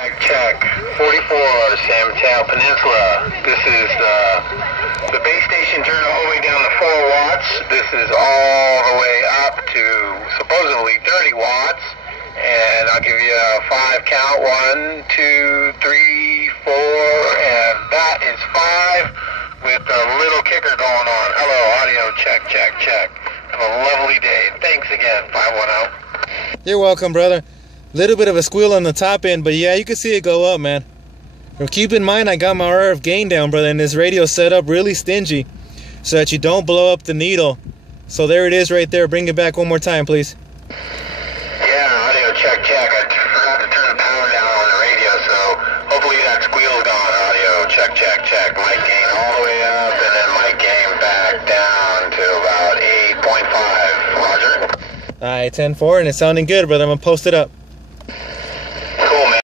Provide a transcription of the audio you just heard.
Check 44, Samtown Peninsula. This is the base station turned all the way down to 4 watts. This is all the way up to supposedly 30 watts. And I'll give you a 5 count. 1, 2, 3, 4, and that is 5 with a little kicker going on. Hello, audio check, check, check. Have a lovely day. Thanks again, 510. You're welcome, brother. Little bit of a squeal on the top end, but yeah, you can see it go up, man. Keep in mind, I got my RF gain down, brother, and this radio set up really stingy so that you don't blow up the needle. So there it is right there. Bring it back one more time, please. Yeah, audio check, check. I forgot to turn the power down on the radio, so hopefully that squeal's gone. Audio check, check, check. Mic gain all the way up, and then mic gain back down to about 8.5. Roger. All right, 10-4, and it's sounding good, brother. I'm going to post it up.